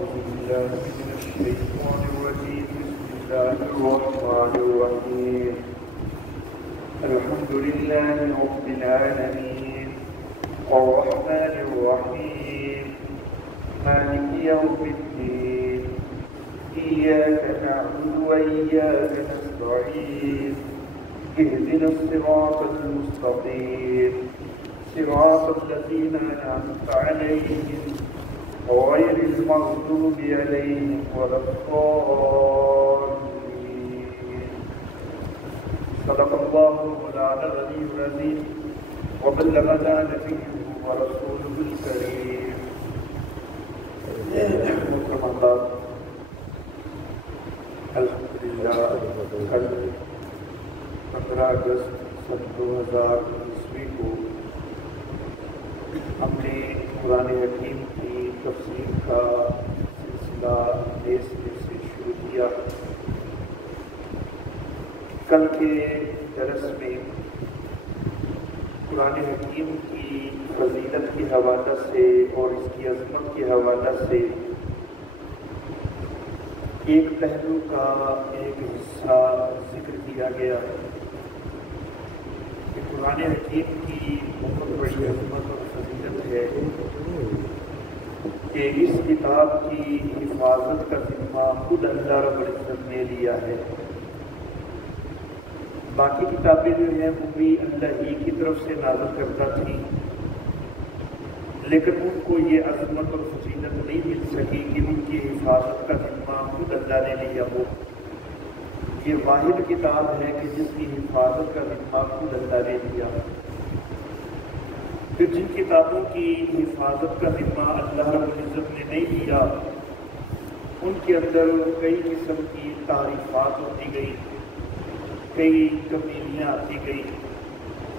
أعوذ بالله من الشيطان الرجيم. بسم الله الرحمن الرحيم. الحمد لله رب العالمين الرحمن الرحيم مالك يوم الدين إياك نعبد وإياك نستعين اهدنا الصراط المستقيم صراط الذين أنعمت عليهم غير المغضوب عليهم ولا الضالين. صدق الله مولانا العلي العظيم وبلغنا نبيه ورسوله الكريم. محترم اللہ، الحمدللہ کل 15 اگست سن 2019 کو ہم نے قرآن حکیم کی تفسیر کا سلسلہ نئے سرے سے شروع کیا. کل کے درس میں قرآن حکیم کی فضیلت کے حوالہ سے اور اس کی عظمت کے حوالہ سے ایک پہلو کا ایک حصہ ذکر کیا گیا کہ قرآن حکیم کی بہت بڑی عظمت اور فضیلت ہے کہ اس کتاب کی حفاظت کا ذمہ خود اللہ رب العزت نے لیا ہے. باقی کتابیں جو ہیں وہ بھی اللہ ہی کی طرف سے نازل کرتا تھی، لیکن ان کو یہ عظمت اور فضیلت نہیں مل سکی کہ ان کی حفاظت کا ذمہ خود اللہ نے لیا ہو. یہ واحد کتاب ہے کہ جس کی حفاظت کا ذمہ خود اللہ نے لیا. پھر جن کتابوں کی حفاظت کا ذمہ اللہ رب العزت نے نہیں لیا ان کے اندر کئی قسم کی تعریفات ہوتی گئی، کئی تبدیلیاں آتی گئی،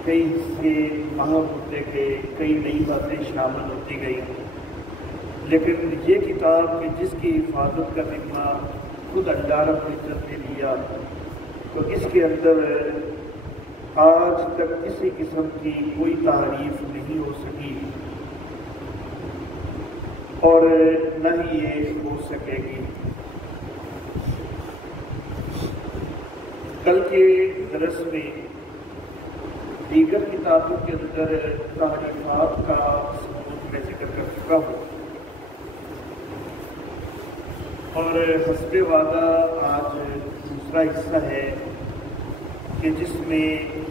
کئی حصے محو ہوتے گئے، کئی نئی باتیں شامل ہوتی گئی. لیکن یہ کتاب کہ جس کی حفاظت کا ذمہ خود اللہ رب العزت نے لیا تو اس کے اندر آج تک کسی قسم کی کوئی تعریف نہیں ہو سکی اور نہ ہی یہ ہو سکے گی. کل کے درس میں دیگر کتابوں کے اندر تعریفات کا ثبوت میں ذکر کر چکا ہوں اور حسب وعدہ آج دوسرا حصہ ہے کہ جس میں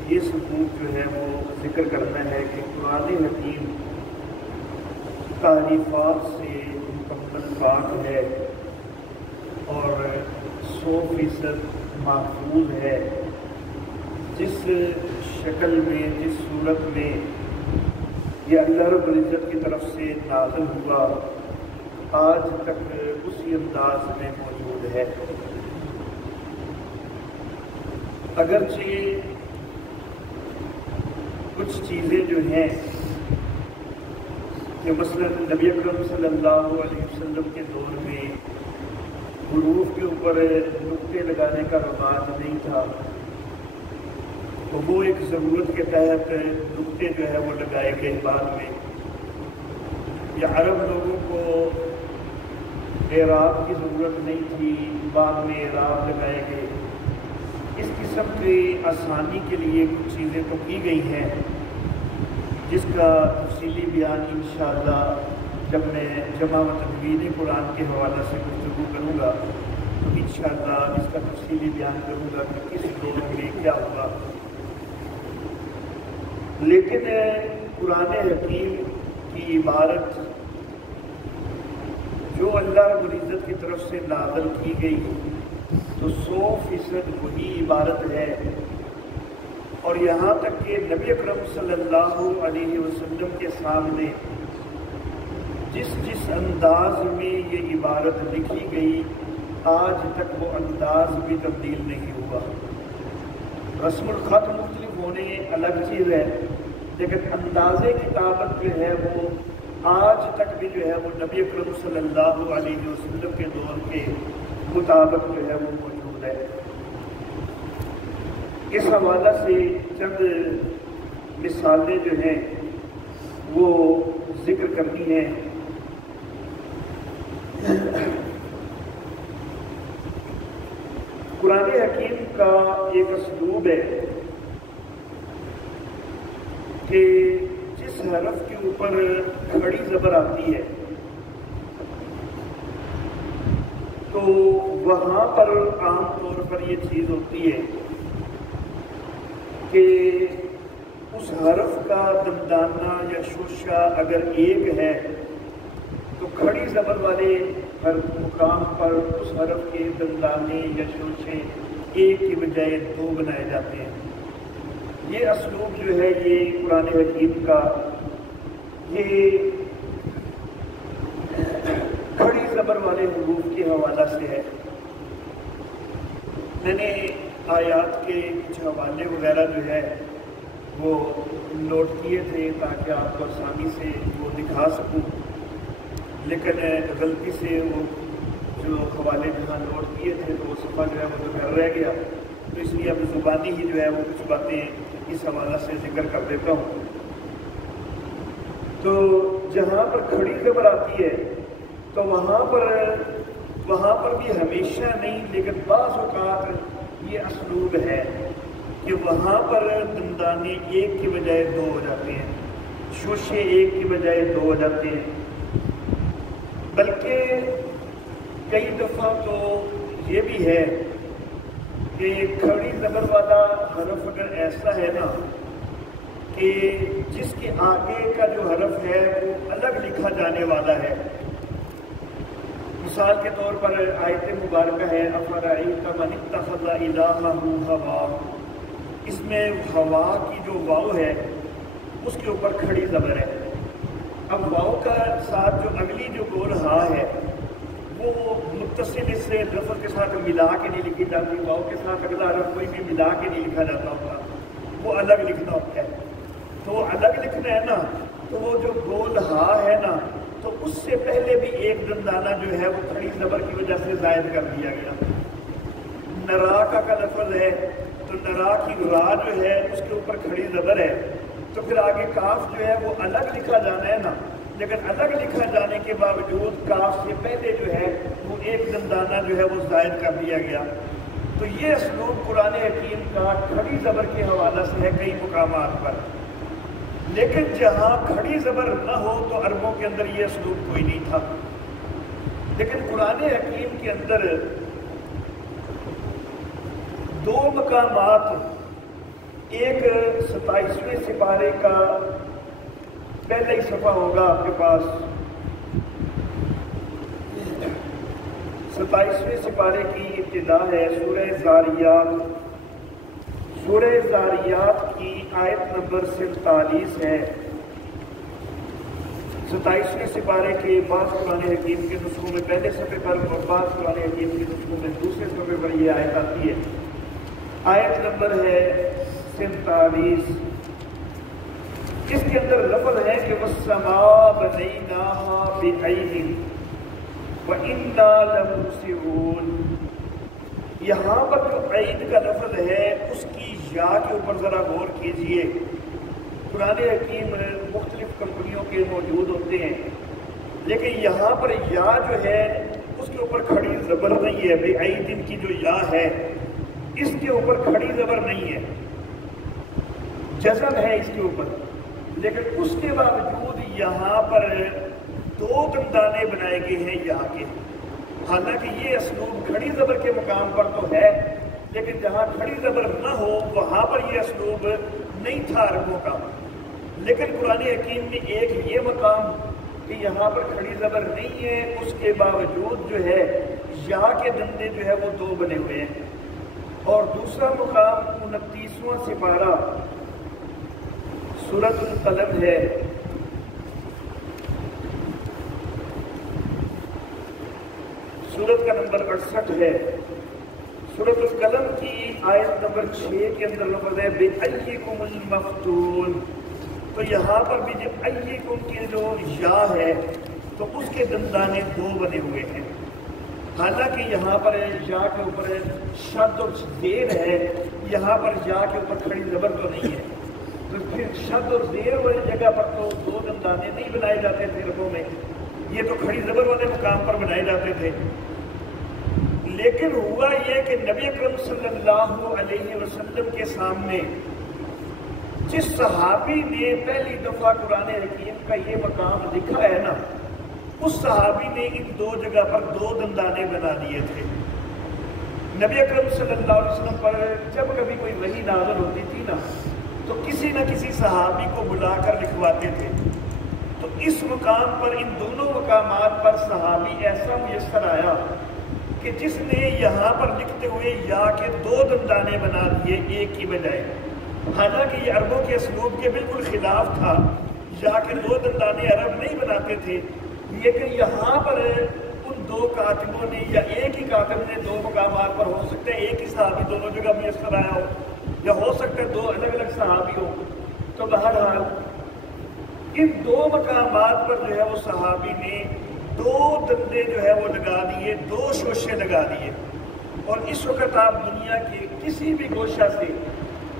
یہ ثبوت جو ہے وہ ذکر کرنا ہے کہ قرآن حکیم تعریفات سے مکمل پاک ہے اور 100% محفوظ ہے. جس شکل میں، جس صورت میں یہ اللہ رب العزت کی طرف سے نازل ہوا آج تک اسی انداز میں موجود ہے. اگرچہ کچھ چیزیں جو ہیں کہ مثلا نبی اکرم صلی اللہ علیہ وسلم کے دور میں حروف کے اوپر نقطے لگانے کا رواج نہیں تھا تو وہ ایک ضرورت کے تحت نقطے جو ہے وہ لگائے گئے. بعد میں یا عرب لوگوں کو اعراب کی ضرورت نہیں تھی، بعد میں اعراب لگائے گئے. اس قسم کی آسانی کے لیے کچھ چیزیں تو کی گئی ہیں جس کا تفصیلی بیان انشاءاللہ جب میں جمع و تدوین قرآن کے حوالہ سے گفتگو کروں گا تو انشاءاللہ اس کا تفصیلی بیان کروں گا کہ کس دور میں کیا ہوگا. لیکن قرآن حکیم کی عبارت جو اللہ رب العزت کی طرف سے نازل کی گئی تو 100% وہی عبارت ہے. اور یہاں تک کہ نبی اکرم صلی اللہ علیہ وسلم کے سامنے جس انداز میں یہ عبارت لکھی گئی آج تک وہ انداز بھی تبدیل نہیں ہوا. رسم الخط مختلف ہونے الگ چیز ہے، لیکن انداز کتابت جو ہے وہ آج تک بھی جو ہے وہ نبی اکرم صلی اللہ علیہ وسلم کے دور کے مطابق جو ہے وہ موجود ہے. اس حوالہ سے چند مثالیں جو ہیں وہ ذکر کرنی ہیں. قرآن حکیم کا ایک اسلوب ہے کہ جس حرف کے اوپر کھڑی زبر آتی ہے تو وہاں پر عام طور پر یہ چیز ہوتی ہے کہ اس حرف کا دندانہ یا شوشہ اگر ایک ہے تو کھڑی زبر والے ہر مقام پر اس حرف کے دندانے یا شوشے ایک کی بجائے دو بنائے جاتے ہیں۔ یہ اسلوب جو ہے یہ قرآن حکیم کا یہ کھڑی زبر والے حروف کے حوالہ سے ہے۔ میں نے آیات کے کچھ حوالے وغیرہ جو ہے وہ نوٹ کیے تھے تاکہ آپ کو آسانی سے وہ دکھا سکوں، لیکن غلطی سے وہ جو حوالے جہاں نوٹ کیے تھے تو وہ صفحہ جو ہے وہ تو گھر رہ گیا، تو اس لیے اب زبانی ہی جو ہے وہ کچھ باتیں اس حوالہ سے ذکر کر دیتا ہوں۔ تو جہاں پر کھڑی زبر آتی ہے تو وہاں پر بھی ہمیشہ نہیں لیکن بعض اوقات یہ اسلوب ہے کہ وہاں پر دندانے ایک کی بجائے دو ہو جاتے ہیں، شوشے ایک کی بجائے دو ہو جاتے ہیں، بلکہ کئی دفعہ تو یہ بھی ہے کہ کھڑی زبر والا حرف اگر ایسا ہے نا کہ جس کے آگے کا جو حرف ہے وہ الگ لکھا جانے والا ہے۔ مثال کے طور پر آیت مبارکہ ہے افرأیت من اتخذ الہہ ہوا، اس میں ہوا کی جو واو ہے اس کے اوپر کھڑی زبر ہے۔ اب واو کا ساتھ جو اگلی جو گول ہا ہے وہ متصل اس سے لفظ کے ساتھ ملا کے نہیں لکھی جاتی، واو کے ساتھ اگلا حرف کوئی بھی ملا کے نہیں لکھا جاتا ہوتا، وہ الگ لکھنا ہوتا ہے۔ تو وہ الگ لکھنا ہے نا، تو وہ جو گول ہا ہے نا تو اس سے پہلے بھی ایک دندانہ جو ہے وہ کھڑی زبر کی وجہ سے زائد کر دیا گیا۔ نرا کا لفظ ہے تو نرا کی را جو ہے اس کے اوپر کھڑی زبر ہے، تو پھر آگے کاف جو ہے وہ الگ لکھا جانا ہے نا، لیکن الگ لکھا جانے کے باوجود کاف سے پہلے جو ہے وہ ایک دندانہ جو ہے وہ زائد کر دیا گیا۔ تو یہ اسلوب قرآن حکیم کا کھڑی زبر کے حوالہ سے ہے کئی مقامات پر، لیکن جہاں کھڑی زبر نہ ہو تو عربوں کے اندر یہ اسلوب کوئی نہیں تھا۔ لیکن قرآن حکیم کے اندر دو مقامات، ایک 27ویں سپارے کا پہلا ہی صفحہ ہوگا آپ کے پاس، 27ویں سپارے کی ابتدا ہے سورہ زاریات، سورہ زاریات کی آیت نمبر 47 ہے۔ 27ویں سپارے کے بعض قرآن حکیم کے نسخوں میں پہلے صفحے پر اور بعض قرآن حکیم کے نسخوں میں دوسرے صفحے پر یہ آیت آتی ہے۔ آیت نمبر ہے 47، اس کے اندر لفظ ہے کہ وَالسَّمَاءَ بَنَيْنَاهَا بِأَيْدٍ وَإِنَّا لَمُوسِعُونَ۔ یہاں پر جو عید کا لفظ ہے اس کی یا کے اوپر ذرا غور کیجئے۔ قرآن حکیم مختلف کمپنیوں کے موجود ہوتے ہیں، لیکن یہاں پر یا جو ہے اس کے اوپر کھڑی زبر نہیں ہے، بے عید کی جو یا ہے اس کے اوپر کھڑی زبر نہیں ہے، جزم ہے اس کے اوپر، لیکن اس کے باوجود یہاں پر دو دندانے بنائے گئے ہیں یا کے۔ حالانکہ یہ اسلوب کھڑی زبر کے مقام پر تو ہے، لیکن جہاں کھڑی زبر نہ ہو وہاں پر یہ اسلوب نہیں تھا عربوں کا۔ لیکن قرآن حکیم میں ایک یہ مقام کہ یہاں پر کھڑی زبر نہیں ہے، اس کے باوجود جو ہے یا کے دندے جو ہے وہ دو بنے ہوئے ہیں۔ اور دوسرا مقام 29واں سپارہ سورۃ القلم ہے، سورت کا نمبر 68 ہے۔ سورۃ القلم کی آیت نمبر 6 کے اندر لفظ ہے بِأَيِّكُمُ الْمَفْتُونُ۔ تو یہاں پر بھی جب ایکم کی جو یا ہے تو اس کے دندانے دو بنے ہوئے ہیں، حالانکہ یہاں پر یا کے اوپر شد اور زیر ہے، یہاں پر یا کے اوپر کھڑی زبر تو نہیں ہے، تو پھر شد اور زیر والی جگہ پر تو دو دندانے نہیں بنائے جاتے تھے عربوں میں، یہ تو کھڑی زبر والے مقام پر بنائے جاتے تھے، لیکن ہوا یہ کہ نبی اکرم صلی اللہ علیہ وسلم کے سامنے جس صحابی نے پہلی دفعہ قرآن حکیم کا یہ مقام لکھا ہے نا، اس صحابی نے ان دو جگہ پر دو دندانے بنا دیے تھے۔ نبی اکرم صلی اللہ علیہ وسلم پر جب کبھی کوئی وحی نازل ہوتی تھی نا، تو کسی نہ کسی صحابی کو بلا کر لکھواتے تھے۔ تو اس مقام پر، ان دونوں مقامات پر صحابی ایسا میسر آیا کہ جس نے یہاں پر لکھتے ہوئے یا کے دو دندانے بنا دیے ایک کی بجائے، حالانکہ یہ عربوں کے اسلوب کے بالکل خلاف تھا، یا کے دو دندانے عرب نہیں بناتے تھے، لیکن یہاں پر ان دو کاتبوں نے یا ایک ہی کاتب نے دو مقامات پر، ہو سکتا ہے ایک ہی صحابی دونوں جگہ میسر آیا ہو، یا ہو سکتا ہے دو الگ الگ صحابی ہو، تو بہرحال ان دو مقامات پر جو ہے وہ صحابی نے دو دندے جو ہے وہ لگا دیے، دو شوشے لگا دیے۔ اور اس وقت آپ دنیا کے کسی بھی گوشہ سے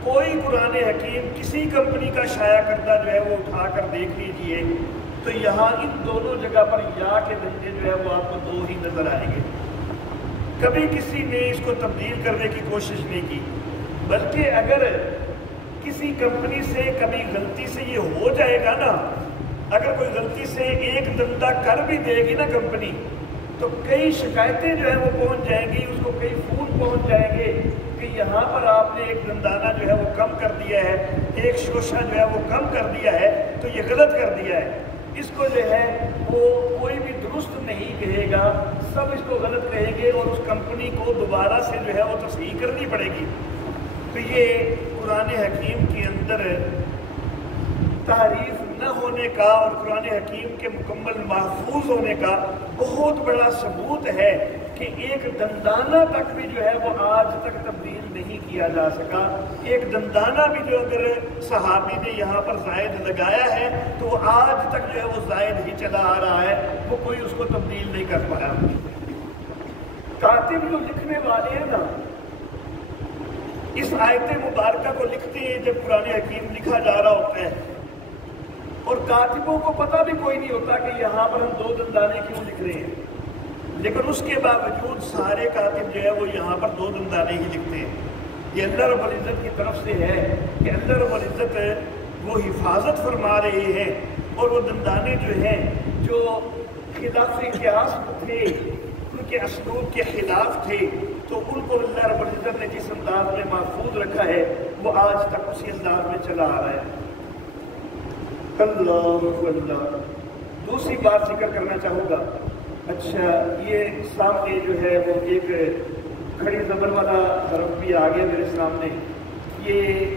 کوئی قرآن حکیم کسی کمپنی کا شائع کردہ جو ہے وہ اٹھا کر دیکھ لیجئے، تو یہاں ان دونوں جگہ پر یا کے دندے جو ہے وہ آپ کو دو ہی نظر آئیں گے۔ کبھی کسی نے اس کو تبدیل کرنے کی کوشش نہیں کی، بلکہ اگر کسی کمپنی سے کبھی غلطی سے یہ ہو جائے گا نا، اگر کوئی غلطی سے ایک دندہ کر بھی دے گی نا کمپنی، تو کئی شکایتیں جو ہے وہ پہنچ جائیں گی، اس کو کئی فون پہنچ جائیں گے کہ یہاں پر آپ نے ایک دندانہ جو ہے وہ کم کر دیا ہے، ایک شوشہ جو ہے وہ کم کر دیا ہے، تو یہ غلط کر دیا ہے۔ اس کو جو ہے وہ کوئی بھی درست نہیں کہے گا، سب اس کو غلط کہیں گے، اور اس کمپنی کو دوبارہ سے جو ہے وہ تصحیح کرنی پڑے گی۔ تو یہ قرآن حکیم کے اندر تحریف نہ ہونے کا اور قرآن حکیم کے مکمل محفوظ ہونے کا بہت بڑا ثبوت ہے کہ ایک دندانہ تک بھی جو ہے وہ آج تک تبدیل نہیں کیا جا سکا۔ ایک دندانہ بھی جو اگر صحابی نے یہاں پر زائد لگایا ہے تو وہ آج تک جو ہے وہ زائد ہی چلا آ رہا ہے، وہ کوئی اس کو تبدیل نہیں کر پایا۔ کاتب جو لکھنے والے ہیں نا، اس آیت مبارکہ کو لکھتے ہیں جب قرآن حکیم لکھا جا رہا ہوتا ہے، اور کاتبوں کو پتہ بھی کوئی نہیں ہوتا کہ یہاں پر ہم دو دندانے کیوں لکھ رہے ہیں، لیکن اس کے باوجود سارے کاتب جو ہے وہ یہاں پر دو دندانے ہی لکھتے ہیں۔ یہ اللہ رب العزت کی طرف سے ہے کہ اللہ رب العزت وہ حفاظت فرما رہے ہیں، اور وہ دندانے جو ہیں جو خلاف قیاس تھے، ان کے اسلوب کے خلاف تھے، تو ان کو اللہ رب العزت نے جس انداز میں محفوظ رکھا ہے وہ آج تک اسی انداز میں چلا آ رہا ہے۔ اللہ اللہ۔ دوسری بات ذکر کرنا چاہوں گا، اچھا یہ سامنے جو ہے وہ ایک کھڑی زبر والا حرف بھی آ گیا میرے سامنے، یہ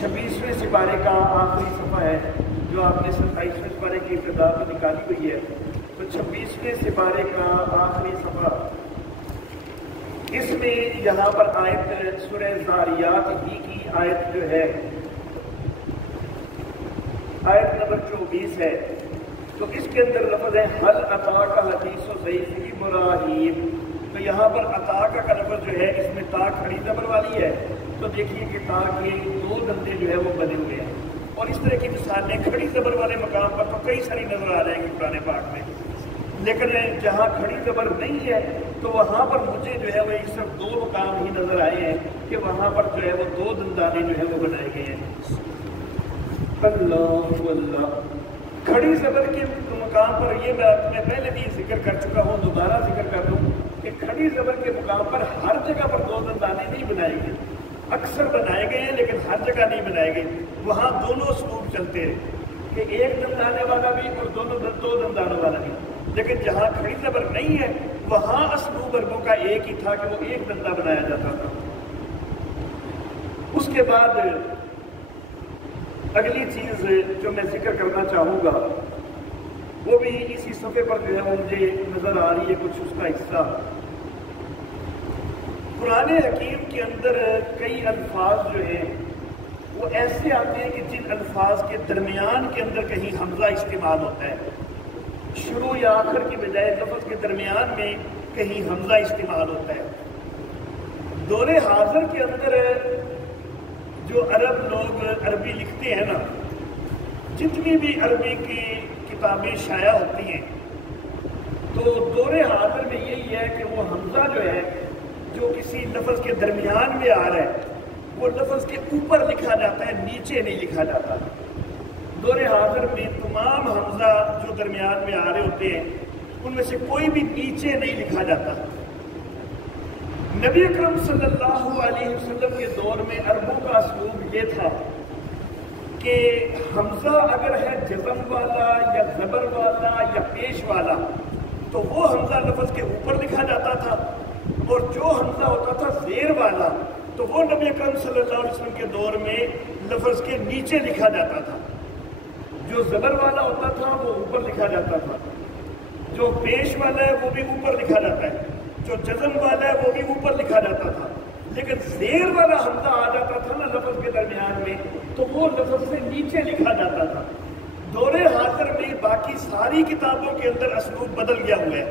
26ویں سپارے کا آخری صفحہ ہے جو آپ نے 27ویں سپارے کی ابتدا میں نکالی ہوئی ہے، تو 26ویں سپارے کا آخری صفحہ، اس میں یہاں پر آیت سورہ زاریات ہی کی آیت جو ہے آیت نمبر 24 ہے، تو اس کے اندر لفظ ہے حل اتاک حدیث ضیف ابراہیم، تو یہاں پر اتاک کا لفظ جو ہے اس میں تا کھڑی زبر والی ہے، تو دیکھیے کہ تا کے دو دندے جو ہے وہ بنے ہوئے ہیں، اور اس طرح کی مثالیں کھڑی زبر والے مقام پر تو کئی ساری نظر آ جائیں گی قرآن پاک میں، لیکن جہاں کھڑی زبر نہیں ہے تو وہاں پر مجھے جو ہے وہ ایک صرف دو مقام ہی نظر آئے ہیں کہ وہاں پر جو ہے وہ دو دندانے جو ہے وہ بنائے گئے ہیں۔ اللہ اللہ۔ کھڑی زبر کے مقام پر یہ بات میں پہلے بھی ذکر کر چکا ہوں، دوبارہ ذکر کر دوں کہ کھڑی زبر کے مقام پر ہر جگہ پر دو دندانے نہیں بنائے گئے، اکثر بنائے گئے ہیں لیکن ہر جگہ نہیں بنائے گئے، وہاں دونوں اسلوب چلتے ہیں کہ ایک دندانے والا بھی اور دو دندانوں والا بھی، لیکن جہاں کھڑی زبر نہیں ہے وہاں اسلوب عربوں کا ایک ہی تھا کہ وہ ایک دندہ بنایا جاتا تھا۔ اس کے بعد اگلی چیز جو میں ذکر کرنا چاہوں گا وہ بھی اسی صفحے پر جو ہے وہ مجھے نظر آ رہی ہے کچھ اس کا حصہ۔ قرآن حکیم کے اندر کئی الفاظ جو ہیں وہ ایسے آتے ہیں کہ جن الفاظ کے درمیان کے اندر کہیں حمزہ استعمال ہوتا ہے، شروع یا آخر کی بجائے لفظ کے درمیان میں کہیں حمزہ استعمال ہوتا ہے۔ دور حاضر کے اندر جو عرب لوگ عربی لکھتے ہیں نا، جتنی بھی عربی کی کتابیں شائع ہوتی ہیں دور حاضر میں یہی ہے کہ وہ حمزہ جو ہے جو کسی لفظ کے درمیان میں آ رہا ہے وہ لفظ کے اوپر لکھا جاتا ہے، نیچے نہیں لکھا جاتا۔ دور حاضر میں تمام حمزہ جو درمیان میں آ رہے ہوتے ہیں ان میں سے کوئی بھی نیچے نہیں لکھا جاتا۔ نبی اکرم صلی اللہ علیہ وسلم کے دور میں عربوں کا اسلوب یہ تھا کہ حمزہ اگر ہے جزم والا یا زبر والا یا پیش والا تو وہ حمزہ لفظ کے اوپر لکھا جاتا تھا، اور جو حمزہ ہوتا تھا زیر والا تو وہ نبی اکرم صلی اللہ علیہ وسلم کے دور میں لفظ کے نیچے لکھا جاتا تھا۔ جو زبر والا ہوتا تھا وہ اوپر لکھا جاتا تھا، جو پیش والا ہے وہ بھی اوپر لکھا جاتا ہے، جو جزم والا ہے وہ بھی اوپر لکھا جاتا تھا، لیکن زیر والا حمزہ آ جاتا تھا نا لفظ کے درمیان میں تو وہ لفظ سے نیچے لکھا جاتا تھا۔ دور حاضر میں باقی ساری کتابوں کے اندر اسلوب بدل گیا ہوا ہے۔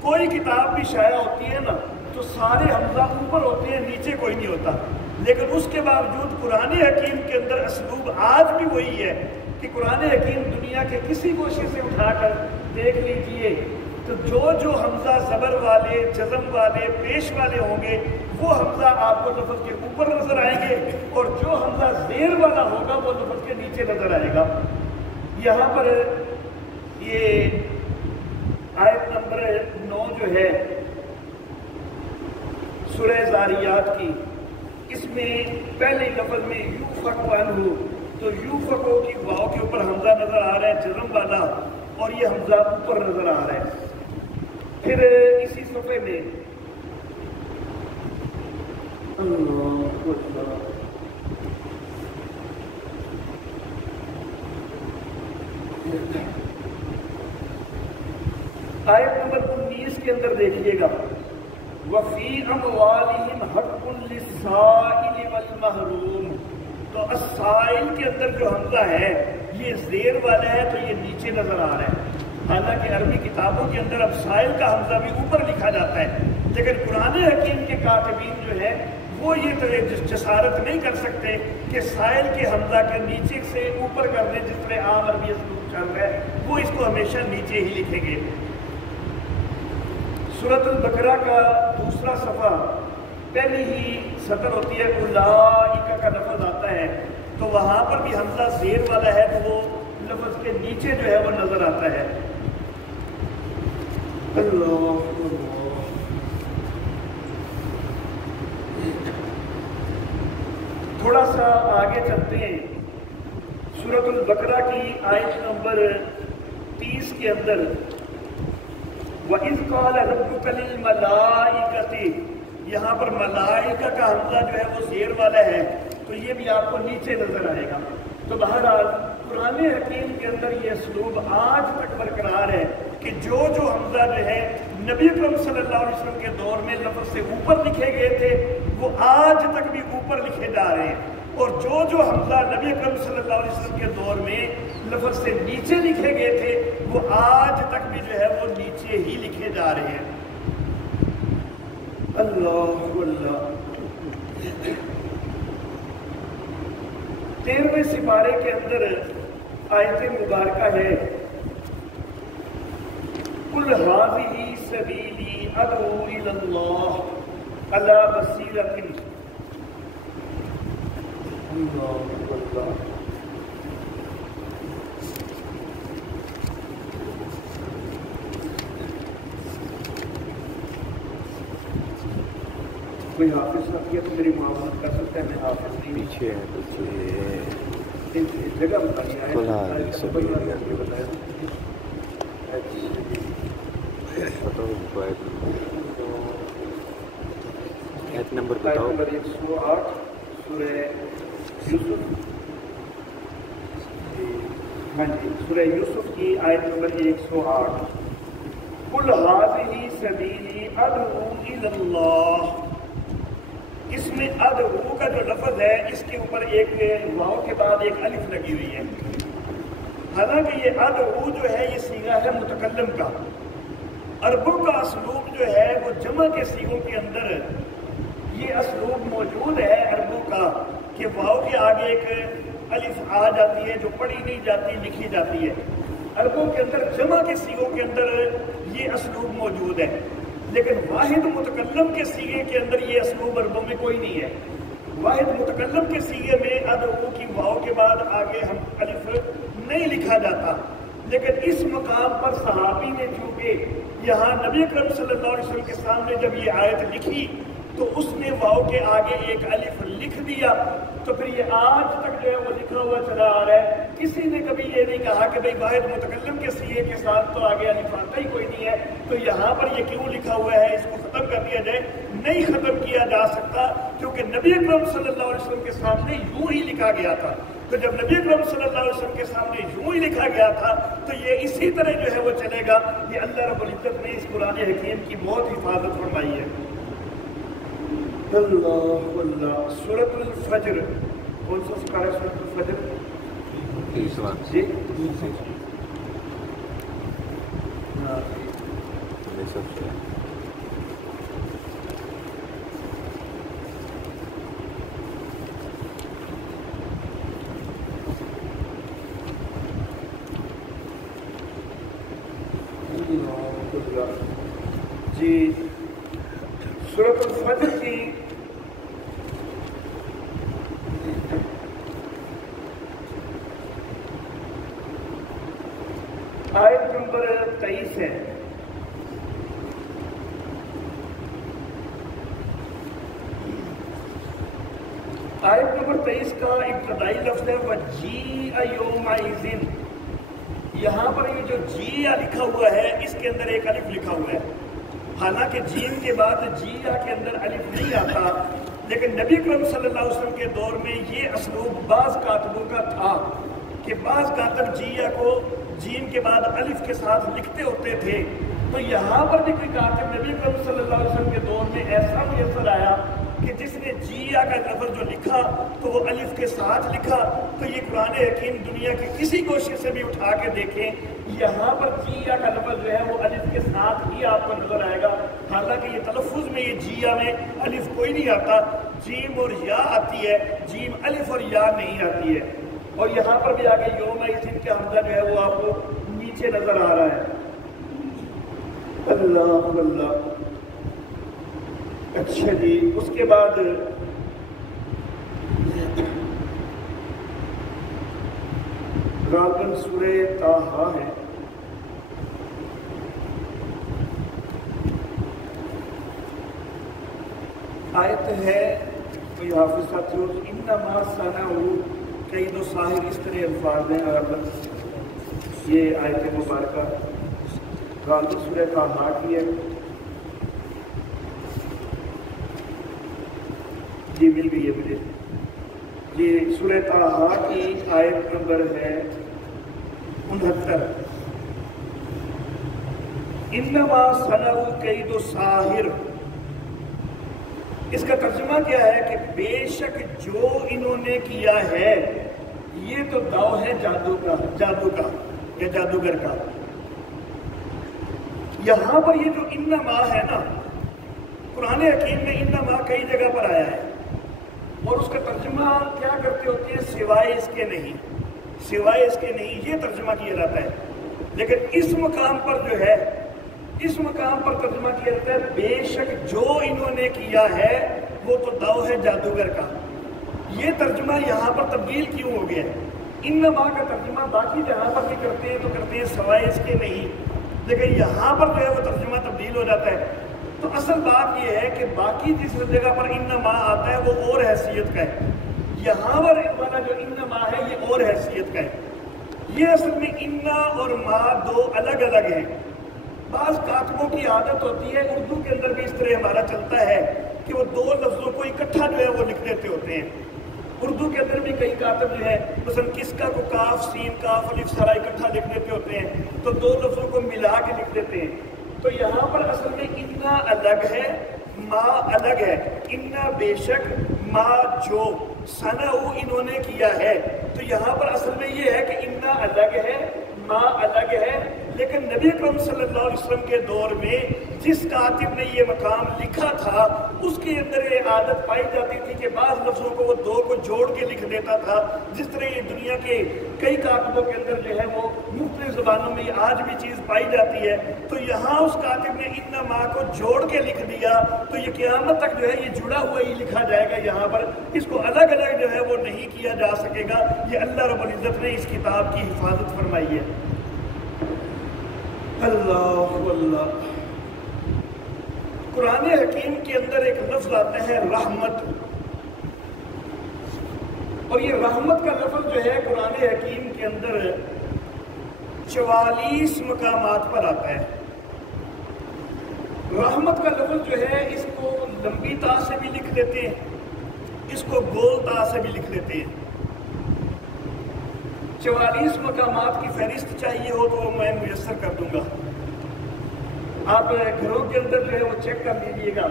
کوئی کتاب بھی شائع ہوتی ہے نا تو سارے حمزہ اوپر ہوتے ہیں، نیچے کوئی نہیں ہوتا، لیکن اس کے باوجود قرآن حکیم کے اندر اسلوب آج بھی وہی ہے کہ قرآن حکیم دنیا کے کسی گوشے سے اٹھا کر دیکھ لیجئے تو جو حمزہ زبر والے، جزم والے، پیش والے ہوں گے وہ حمزہ آپ کو لفظ کے اوپر نظر آئیں گے، اور جو حمزہ زیر والا ہوگا وہ لفظ کے نیچے نظر آئے گا۔ یہاں پر یہ آیت نمبر 9 جو ہے سورہ زاریات کی، اس میں پہلے لفظ میں یوفق عنہ، تو یوفق کی واو کے اوپر حمزہ نظر آ رہا ہے جزم والا، اور یہ حمزہ اوپر نظر آ رہا ہے۔ پھر اسی صفحے میں آیت نمبر 19 کے اندر دیکھیے گا، وَفِي أَمْوَالِهِمْ حَقٌّ لِلسَّائِلِ وَالْمَحْرُومِ، تو السائل کے اندر جو حمزہ ہے یہ زیر والا ہے تو یہ نیچے نظر آ رہا ہے۔ حالانکہ عربی کتابوں کے اندر اب سائل کا حمزہ بھی اوپر لکھا جاتا ہے، لیکن قرآن حکیم کے کاتبین جو ہے وہ یہ جسارت نہیں کر سکتے کہ سائل کے حمزہ کے نیچے سے اوپر کر دیں، جس طرح عام عربی اسلوب چل رہا ہے وہ اس کو ہمیشہ نیچے ہی لکھیں گے۔ سورۃ البقرہ کا دوسرا صفحہ پہلی ہی سطر ہوتی ہے اولئک کا لفظ آتا ہے، تو وہاں پر بھی حمزہ زیر والا ہے تو وہ لفظ کے نیچے جو ہے وہ نظر آتا ہے۔ اللہ تھوڑا سا آگے چلتے ہیں، سورۃ البقرہ کی آیت نمبر 30 کے اندر وَإِذْ قَالَ رَبُّكَ لِلْمَلَائِكَةِ، یہاں پر ملائکہ کا حمزہ جو ہے وہ زیر والا ہے تو یہ بھی آپ کو نیچے نظر آئے گا۔ تو بہرحال قرآن حکیم کے اندر یہ اسلوب آج تک برقرار ہے کہ جو حمزہ جو ہے نبی اکرم صلی اللہ علیہ وسلم کے دور میں لفظ سے اوپر لکھے گئے تھے وہ آج تک بھی اوپر لکھے جا رہے ہیں، اور جو حمزہ نبی اکرم صلی اللہ علیہ وسلم کے دور میں لفظ سے نیچے لکھے گئے تھے وہ آج تک بھی جو ہے وہ نیچے ہی لکھے جا رہے ہیں۔ اللہ اللہ 13ویں سپارے کے اندر آیت مبارکہ ہے قُلْ هَٰذِهِ سَبِيلِي أَدْعُو إِلَى اللَّهِ عَلَىٰ بَصِيرَةٍ۔ کوئی حافظ صاحب کیا تو میری معاونت کر سکتا ہے، میں حافظ نہیں، پیچھے جگہ بتائیے آیت نمبر 108 سورہ یوسف، ہاں جی سورہ یوسف کی آیت نمبر 108 قُلْ هَٰذِهِ سَبِيلِي أَدْعُو إِلَى اللَّهِ، اس میں ادعو کا جو لفظ ہے اس کے اوپر ایک واو کے بعد ایک الف لگی ہوئی ہے، حالانکہ یہ ادعو جو ہے یہ صیغہ ہے متکلم کا۔ عربوں کا اسلوب جو ہے وہ جمع کے صیغوں کے اندر یہ اسلوب موجود ہے عربوں کا کہ واو کے آگے ایک الف آ جاتی ہے جو پڑھی نہیں جاتی، لکھی جاتی ہے، عربوں کے اندر جمع کے سیغوں کے اندر یہ اسلوب موجود ہے، لیکن واحد متکلم کے سیغے کے اندر یہ اسلوب عربوں میں کوئی نہیں ہے۔ واحد متکلم کے سیغے میں ادعو کی واو کے بعد آگے ہم الف نہیں لکھا جاتا، لیکن اس مقام پر صحابی نے چونکہ یہاں نبی اکرم صلی اللہ علیہ وسلم کے سامنے جب یہ آیت لکھی تو اس نے واو کے آگے ایک الف لکھ دیا، تو پھر یہ آج تک جو ہے وہ لکھا ہوا چلا آ رہا ہے۔ کسی نے کبھی یہ نہیں کہا کہ بھئی واحد متکلم کے سیغے کے ساتھ تو آگے الف آتا ہی کوئی نہیں ہے، تو یہاں پر یہ کیوں لکھا ہوا ہے، اس کو ختم کر دیا جائے۔ نہیں ختم کیا جا سکتا، کیونکہ نبی اکرم صلی اللہ علیہ وسلم کے سامنے یوں ہی لکھا گیا تھا۔ تو جب نبی اکرم صلی اللہ علیہ وسلم کے سامنے یوں ہی لکھا گیا تھا تو یہ اسی طرح جو ہے وہ چلے گا۔ یہ اللہ رب العزت نے اس قرآن حکیم کی بہت حفاظت فرمائی ہے۔ اللہ اللہ، سورۃ الفجر، کون سا سپارہ ہے سورۃ الفجر؟ جی جی سورۃ الفجر کی آیت نمبر 23 ہے۔ آیت نمبر 23 کا ابتدائی لفظ ہے وَجِیءَ یَوْمَئِذٍ۔ یہاں پر یہ جو جیہ لکھا ہوا ہے اس کے اندر ایک الف لکھا ہوا ہے، حالانکہ جیم کے بعد جیہ کے اندر الف نہیں آتا، لیکن نبی اکرم صلی اللہ علیہ وسلم کے دور میں یہ اسلوب بعض کاتبوں کا تھا کہ بعض کاتب جیہ کو جیم کے بعد الف کے ساتھ لکھتے ہوتے تھے۔ تو یہاں پر بھی کوئی کاتب نبی اکرم صلی اللہ علیہ وسلم کے دور میں ایسا میسر آیا کہ جس نے جیہ کا لفظ جو لکھا تو وہ الف کے ساتھ لکھا۔ تو یہ قرآن حکیم دنیا کی کسی گوشے سے بھی اٹھا کے دیکھیں، یہاں پر جیہ کا لفظ جو ہے وہ الف کے ساتھ ہی آپ کو نظر آئے گا، حالانکہ یہ تلفظ میں یہ جیہ میں الف کوئی نہیں آتا، جیم اور یا آتی ہے، جیم الف اور یا نہیں آتی ہے۔ اور یہاں پر بھی آگے یومئذ کا حمزہ جو ہے وہ آپ کو نیچے نظر آ رہا ہے۔ اللہ اللہ، اچھا جی، اس کے بعد غالباً سورہ طٰہٰ ہے، آیت ہے کوئی حافظ ساتھیوں، انما صنعوا کید ساحر، اس طرح الفاظ ہیں۔ یہ آیت مبارکہ غالباً سورہ طٰہٰ کی ہے، جی مل گئی ہے مجھے۔ یہ سورہ طٰہٰ کی آیت نمبر ہے 69۔ انما صنعوا کید ساحر، اس کا ترجمہ کیا ہے کہ بے شک جو انہوں نے کیا ہے یہ تو داؤ ہے جادو کا یا جادوگر کا۔ یہاں پر یہ جو انما ہے نا، قرآن حکیم میں انما کئی جگہ پر آیا ہے اور اس کا ترجمہ کیا کرتے ہوتے ہیں، سوائے اس کے نہیں، سوائے اس کے نہیں، یہ ترجمہ کیا جاتا ہے۔ لیکن اس مقام پر جو ہے، اس مقام پر ترجمہ کیا جاتا ہے بے شک جو انہوں نے کیا ہے وہ تو داؤ ہے جادوگر کا۔ یہ ترجمہ یہاں پر تبدیل کیوں ہو گیا ہے؟ انما کا ترجمہ باقی جہاں پر بھی کرتے ہیں تو کرتے ہیں سوائے اس کے نہیں، لیکن یہاں پر جو ہے وہ ترجمہ تبدیل ہو جاتا ہے۔ تو اصل بات یہ ہے کہ باقی جس جگہ پر انما آتا ہے وہ اور حیثیت کا ہے، یہاں پر والا جو انما ہے یہ اور حیثیت کا ہے۔ یہ اصل میں انا اور ما دو الگ الگ ہیں۔ بعض کاتبوں کی عادت ہوتی ہے، اردو کے اندر بھی اس طرح ہمارا چلتا ہے کہ وہ دو لفظوں کو اکٹھا جو ہے وہ لکھ دیتے ہوتے ہیں۔ اردو کے اندر بھی کئی کاتب جو ہے مثلا کسکا کو کاف سین کاف الف سارا اکٹھا لکھ دیتے ہوتے ہیں، تو دو لفظوں کو ملا کے لکھ دیتے ہیں۔ تو یہاں پر اصل میں انا الگ ہے، ما الگ ہے۔ انا بے شک، ما جو، صنعوا انہوں نے کیا ہے۔ تو یہاں پر اصل میں یہ ہے کہ انا الگ ہے، ما الگ ہے، لیکن نبی اکرم صلی اللہ علیہ وسلم کے دور میں جس کاتب نے یہ مقام لکھا تھا اس کے اندر یہ عادت پائی جاتی تھی کہ بعض لفظوں کو وہ دو کو جوڑ کے لکھ دیتا تھا، جس طرح یہ دنیا کے کئی کاتبوں کے اندر جو ہے وہ مختلف زبانوں میں آج بھی چیز پائی جاتی ہے۔ تو یہاں اس کاتب نے انما کو جوڑ کے لکھ دیا، تو یہ قیامت تک جو ہے یہ جڑا ہوا ہی لکھا جائے گا، یہاں پر اس کو الگ الگ جو ہے وہ نہیں کیا جا سکے گا۔ یہ اللہ رب العزت نے اس کتاب کی حفاظت فرمائی ہے۔ اللہ اللہ، قرآن حکیم کے اندر ایک لفظ آتا ہے رحمت، اور یہ رحمت کا لفظ جو ہے قرآن حکیم کے اندر 44 مقامات پر آتا ہے۔ رحمت کا لفظ جو ہے اس کو لمبی تا سے بھی لکھ لیتے ہیں، اس کو گول تا سے بھی لکھ لیتے ہیں۔ 44 مقامات کی فہرست چاہیے ہو تو میں میسر کر دوں گا، آپ گھروں کے اندر جو ہے وہ چیک کر لیجیے گا۔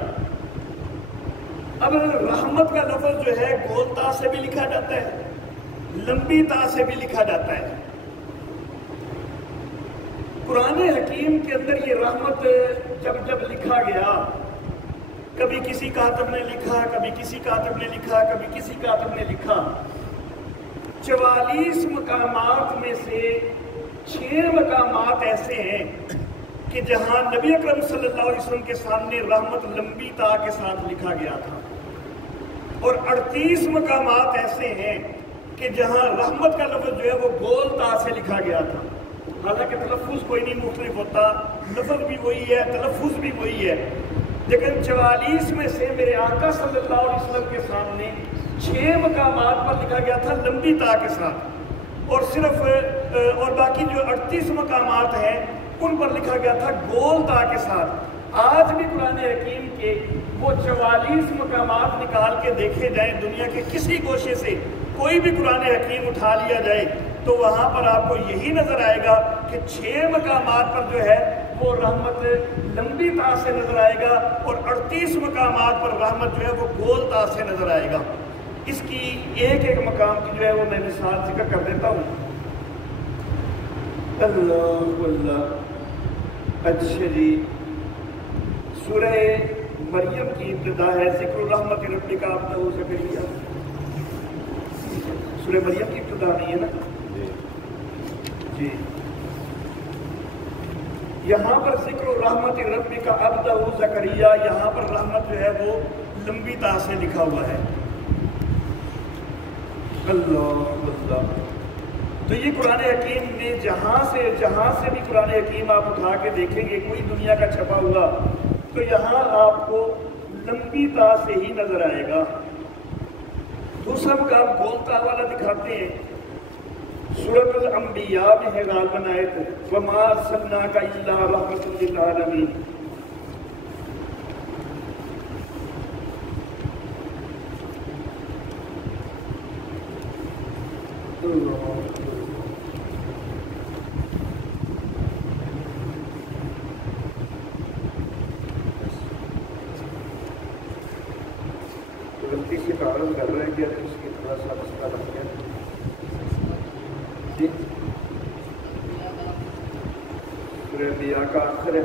اب رحمت کا لفظ جو ہے گول تا سے بھی لکھا جاتا ہے، لمبی تا سے بھی لکھا جاتا ہے۔ قرآن حکیم کے اندر یہ رحمت جب لکھا گیا، کبھی کسی کاتب نے لکھا، کبھی کسی کاتب نے لکھا، کبھی کسی کاتب نے لکھا، 44 مقامات میں سے 6 مقامات ایسے ہیں کہ جہاں نبی اکرم صلی اللہ علیہ وسلم کے سامنے رحمت لمبی تا کے ساتھ لکھا گیا تھا، اور 38 مقامات ایسے ہیں کہ جہاں رحمت کا لفظ جو ہے وہ گول تا سے لکھا گیا تھا۔ حالانکہ تلفظ کوئی نہیں مختلف ہوتا، لفظ بھی وہی ہے، تلفظ بھی وہی ہے، لیکن 44 میں سے میرے آقا صلی اللہ علیہ وسلم کے سامنے 6 مقامات پر لکھا گیا تھا لمبی تا کے ساتھ، اور باقی جو 38 مقامات ہیں ان پر لکھا گیا تھا گول تا کے ساتھ۔ آج بھی قرآن حکیم کے وہ 44 مقامات نکال کے دیکھے جائیں، دنیا کے کسی گوشے سے کوئی بھی قرآن حکیم اٹھا لیا جائے تو وہاں پر آپ کو یہی نظر آئے گا کہ 6 مقامات پر جو ہے وہ رحمت لمبی تا سے نظر آئے گا، اور 38 مقامات پر رحمت جو ہے وہ گول تا سے نظر آئے گا۔ اس کی ایک ایک مقام کی جو ہے وہ میں مثال ذکر کر دیتا ہوں۔ اللہ اللہ، اچھا جی، سورہ مریم کی ابتدا ہے، ذکر الرحمت ربک عبدہ زکریا۔ سورہ مریم کی ابتدا نہیں ہے نا جی، یہاں پر ذکر الرحمت ربک عبدہ زکریا، یہاں پر رحمت جو ہے وہ لمبی تا سے لکھا ہوا ہے۔ اللہ اللہ، تو یہ قرآن حکیم میں جہاں سے بھی قرآن حکیم آپ اٹھا کے دیکھیں گے کوئی دنیا کا چھپا ہوا، تو یہاں آپ کو لمبی تا سے ہی نظر آئے گا۔ دوسرا مقام گول تا والا دکھاتے ہیں، سورۃ الانبیاء میں ہے غالباً آیت، وَمَا أَرْسَلْنَاكَ إِلَّا رَحْمَةً لِلْعَالَمِينَ۔ غلطی سے کاغذ کر رہے ہیں کہ اس کی تھوڑا سا مسئلہ لگ گیا جی، سورہ انبیاء کا آخر ہے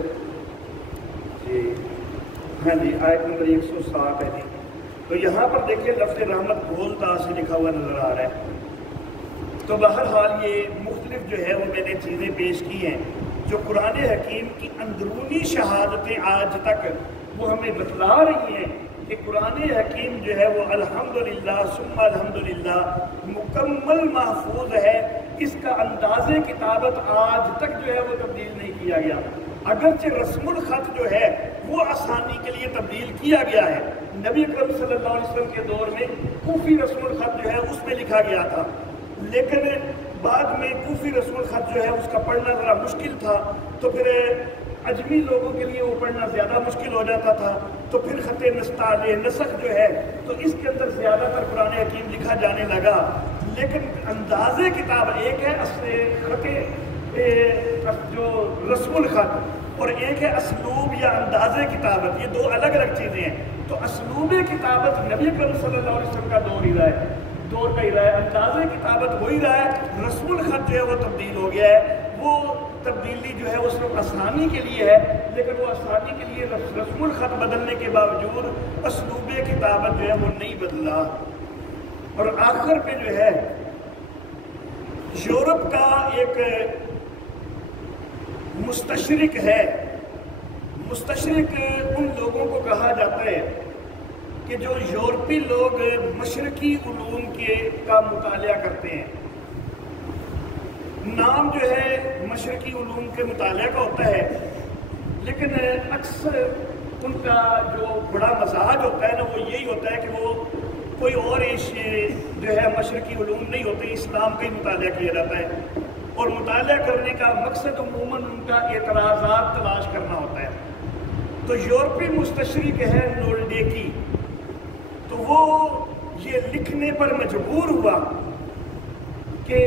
جی، ہاں جی، آیت نمبر 107 ہے جی۔ تو یہاں پر دیکھیں لفظ رحمت گول تا سے لکھا ہوا نظر آ رہا ہے۔ تو بہرحال یہ مختلف جو ہے وہ میں نے چیزیں پیش کی ہیں جو قرآن حکیم کی اندرونی شہادتیں آج تک وہ ہمیں بتلا رہی ہیں کہ قرآن حکیم جو ہے وہ الحمدللہ ثم الحمدللہ مکمل محفوظ ہے، اس کا انداز کتابت آج تک جو ہے وہ تبدیل نہیں کیا گیا، اگرچہ رسم الخط جو ہے وہ آسانی کے لیے تبدیل کیا گیا ہے۔ نبی اکرم صلی اللہ علیہ وسلم کے دور میں کوفی رسم الخط جو ہے اس میں لکھا گیا تھا، لیکن بعد میں کوفی رسم الخط جو ہے اس کا پڑھنا ذرا مشکل تھا، تو پھر عجمی لوگوں کے لیے وہ پڑھنا زیادہ مشکل ہو جاتا تھا، تو پھر خط نسخ جو ہے تو اس کے اندر زیادہ تر قرآن حکیم لکھا جانے لگا، لیکن انداز کتاب ایک ہے خط جو رسم الخط، اور ایک ہے اسلوب یا انداز کتابت، یہ دو الگ الگ چیزیں ہیں۔ تو اسلوب کتابت نبی اکرم صلی اللہ علیہ وسلم کا دور کا ہی رہا ہے، انداز کتابت وہی رہا ہے، رسم الخط جو ہے وہ تبدیل ہو گیا ہے۔ وہ تبدیلی جو ہے وہ صرف آسانی کے لیے ہے، لیکن وہ آسانی کے لیے رسم الخط بدلنے کے باوجود اسلوب کتابت جو ہے وہ نہیں بدلا۔ اور آخر پہ جو ہے یورپ کا ایک مستشرق ہے، مستشرق ان لوگوں کو کہا جاتا ہے کہ جو یورپی لوگ مشرقی علوم کا مطالعہ کرتے ہیں۔ نام جو ہے مشرقی علوم کے مطالعہ کا ہوتا ہے، لیکن اکثر ان کا جو بڑا مزاج ہوتا ہے نا وہ یہی ہوتا ہے کہ وہ کوئی اور جو ہے مشرقی علوم نہیں ہوتے، اسلام کا ہی مطالعہ کیا جاتا ہے، اور مطالعہ کرنے کا مقصد عموماً ان کا اعتراضات تلاش کرنا ہوتا ہے۔ تو یورپی مستشرق ہے نولڈیکی، تو وہ یہ لکھنے پر مجبور ہوا کہ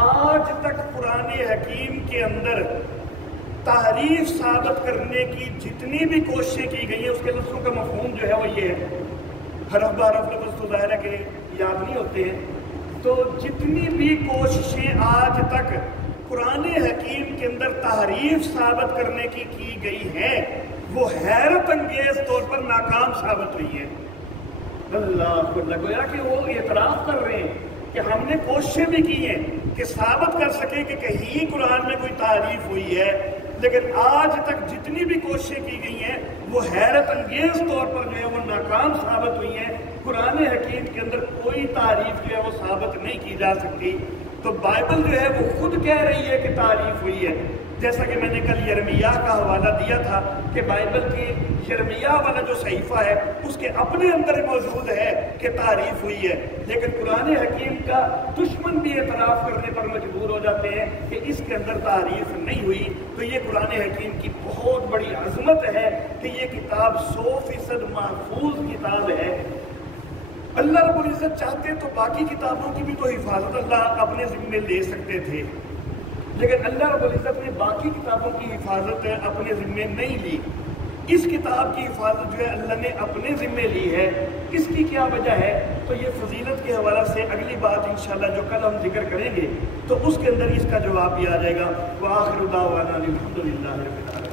آج تک قرآن حکیم کے اندر تحریف ثابت کرنے کی جتنی بھی کوششیں کی گئی ہیں، اس کے لفظوں کا مفہوم جو ہے وہ یہ ہے، حرف بحرف لفظ تو ظاہر ہے کہ یاد نہیں ہوتے ہیں، تو جتنی بھی کوششیں آج تک قرآن حکیم کے اندر تحریف ثابت کرنے کی گئی ہیں وہ حیرت انگیز طور پر ناکام ثابت ہوئی ہے۔ اللہ کو لگویا کہ وہ اعتراف کر رہے ہیں کہ ہم نے کوششیں بھی کی ہیں کہ ثابت کر سکے کہ کہیں قرآن میں کوئی تعریف ہوئی ہے، لیکن آج تک جتنی بھی کوششیں کی گئی ہیں وہ حیرت انگیز طور پر جو ہے وہ ناکام ثابت ہوئی ہیں۔ قرآن حکیم کے اندر کوئی تعریف جو ہے وہ ثابت نہیں کی جا سکتی۔ تو بائبل جو ہے وہ خود کہہ رہی ہے کہ تعریف ہوئی ہے، جیسا کہ میں نے کل یرمیہ کا حوالہ دیا تھا کہ بائبل کی یرمیہ والا جو صحیفہ ہے اس کے اپنے اندر موجود ہے کہ تعریف ہوئی ہے، لیکن قرآن حکیم کا دشمن بھی اعتراف کرنے پر مجبور ہو جاتے ہیں کہ اس کے اندر تعریف نہیں ہوئی۔ تو یہ قرآن حکیم کی بہت بڑی عظمت ہے کہ یہ کتاب 100% محفوظ کتاب ہے۔ اللہ رب العزت چاہتے تو باقی کتابوں کی بھی تو حفاظت اللہ اپنے ذمے لے سکتے تھے، لیکن اللہ رب العزت نے باقی کتابوں کی حفاظت اپنے ذمے نہیں لی۔ اس کتاب کی حفاظت جو ہے اللہ نے اپنے ذمے لی ہے۔ اس کی کیا وجہ ہے؟ تو یہ فضیلت کے حوالہ سے اگلی بات انشاءاللہ جو کل ہم ذکر کریں گے تو اس کے اندر اس کا جواب بھی آ جائے گا۔ وآخر دعوانا الحمدللہ رب العالمین۔